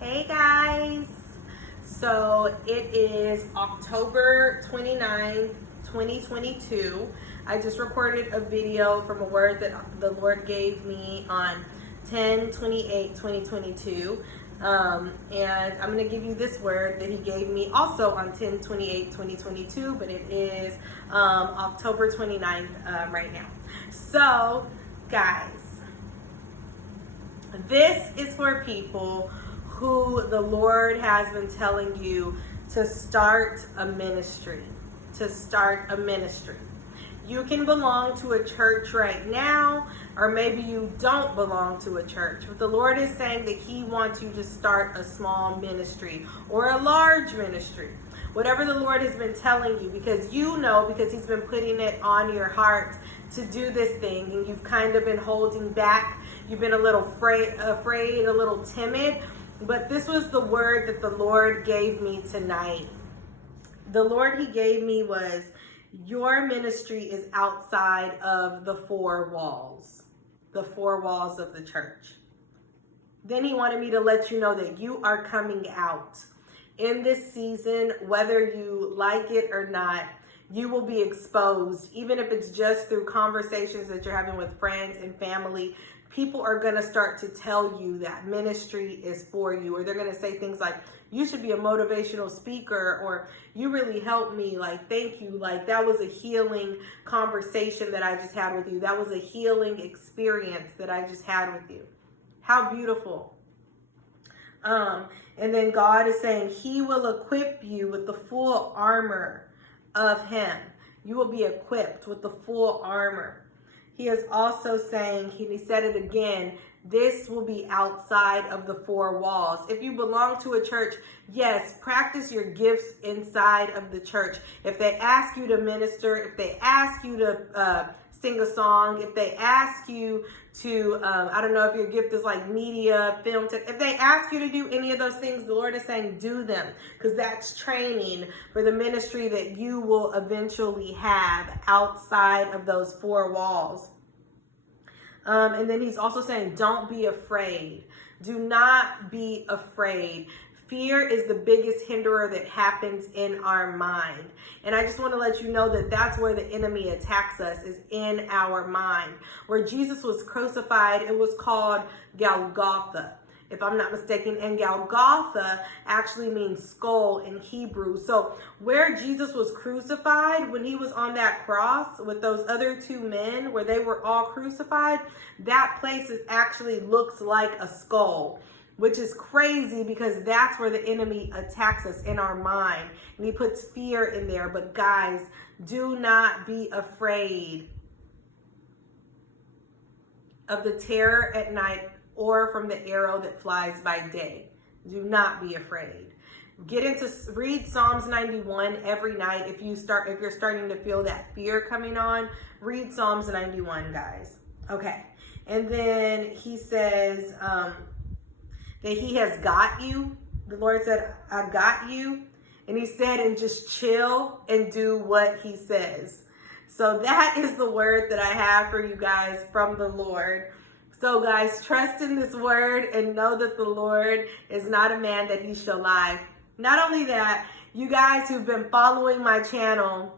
Hey guys, so it is October 29, 2022. I just recorded a video from a word that the Lord gave me on 10/28/2022. And I'm going to give you this word that he gave me also on 10/28/2022, but it is October 29th right now. So guys, this is for people who the Lord has been telling you to start a ministry. To start a ministry. You can belong to a church right now, or maybe you don't belong to a church. But the Lord is saying that he wants you to start a small ministry or a large ministry. Whatever the Lord has been telling you, because because he's been putting it on your heart to do this thing, and you've kind of been holding back. You've been a little afraid, a little timid. But this was the word that the Lord gave me tonight. The Lord he gave me was, your ministry is outside of the four walls of the church. Then he wanted me to let you know that you are coming out. In this season, whether you like it or not, you will be exposed, even if it's just through conversations that you're having with friends and family. People are going to start to tell you that ministry is for you, or they're going to say things like, you should be a motivational speaker, or you really helped me, like, thank you, like, that was a healing conversation that I just had with you. That was a healing experience that I just had with you. How beautiful. And then God is saying he will equip you with the full armor of him. You will be equipped with the full armor. He is also saying, he said it again, this will be outside of the four walls. If you belong to a church, yes, practice your gifts inside of the church. If they ask you to minister, if they ask you to sing a song, if they ask you to, I don't know if your gift is like media, film, if they ask you to do any of those things, the Lord is saying do them, because that's training for the ministry that you will eventually have outside of those four walls. And then he's also saying, don't be afraid. Do not be afraid. Fear is the biggest hinderer that happens in our mind. And I just want to let you know that that's where the enemy attacks us, is in our mind. Where Jesus was crucified, it was called Golgotha, if I'm not mistaken. And Golgotha actually means skull in Hebrew. So where Jesus was crucified, when he was on that cross with those other two men, where they were all crucified, that place actually looks like a skull, which is crazy, because that's where the enemy attacks us, in our mind. And he puts fear in there. But guys, do not be afraid of the terror at night, or from the arrow that flies by day. Do not be afraid. Read Psalms 91 every night. If you're starting to feel that fear coming on, read Psalms 91, guys. Okay. And then he says that he has got you. The Lord said, I got you. And he said, and just chill and do what he says. So that is the word that I have for you guys from the Lord. So guys, trust in this word and know that the Lord is not a man that he shall lie. Not only that, you guys who've been following my channel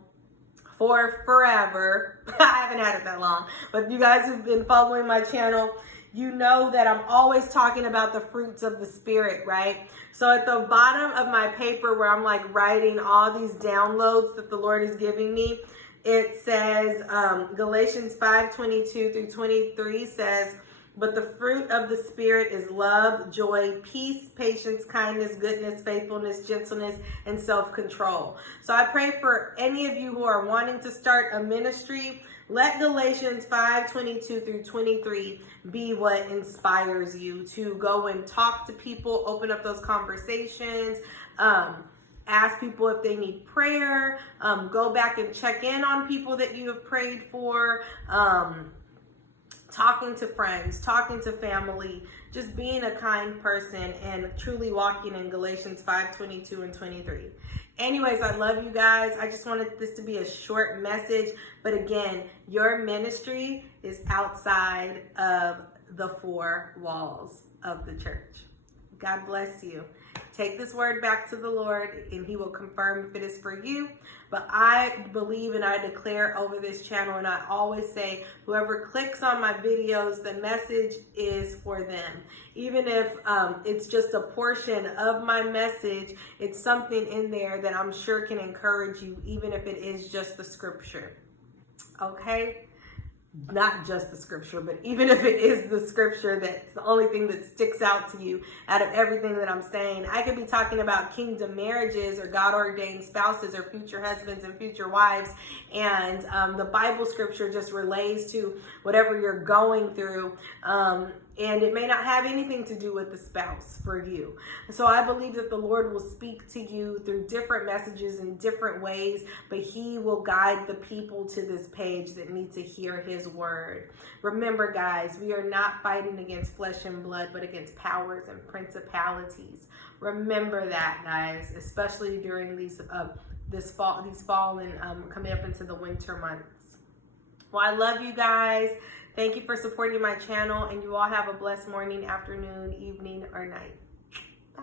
for forever, I haven't had it that long, but you guys who've been following my channel, you know that I'm always talking about the fruits of the Spirit, right? So at the bottom of my paper, where I'm like writing all these downloads that the Lord is giving me, it says, Galatians 5:22-23 says, but the fruit of the Spirit is love, joy, peace, patience, kindness, goodness, faithfulness, gentleness, and self-control. So I pray for any of you who are wanting to start a ministry, let Galatians 5:22-23 be what inspires you to go and talk to people, open up those conversations, ask people if they need prayer, go back and check in on people that you have prayed for, talking to friends, talking to family, just being a kind person and truly walking in Galatians 5:22-23. Anyways, I love you guys. I just wanted this to be a short message. But again, your ministry is outside of the four walls of the church. God bless you. Take this word back to the Lord, and he will confirm if it is for you. But I believe and I declare over this channel, and I always say, whoever clicks on my videos, the message is for them. Even if it's just a portion of my message, it's something in there that I'm sure can encourage you, even if it is just the scripture. Okay? Not just the scripture, but even if it is the scripture, that's the only thing that sticks out to you out of everything that I'm saying. I could be talking about kingdom marriages or God ordained spouses or future husbands and future wives, and the Bible scripture just relates to whatever you're going through, and it may not have anything to do with the spouse for you. So I believe that the Lord will speak to you through different messages in different ways, but he will guide the people to this page that need to hear his word. Remember, guys, we are not fighting against flesh and blood, but against powers and principalities. Remember that, guys, especially during these fall and coming up into the winter months. Well, I love you guys. Thank you for supporting my channel, and you all have a blessed morning, afternoon, evening, or night. Bye.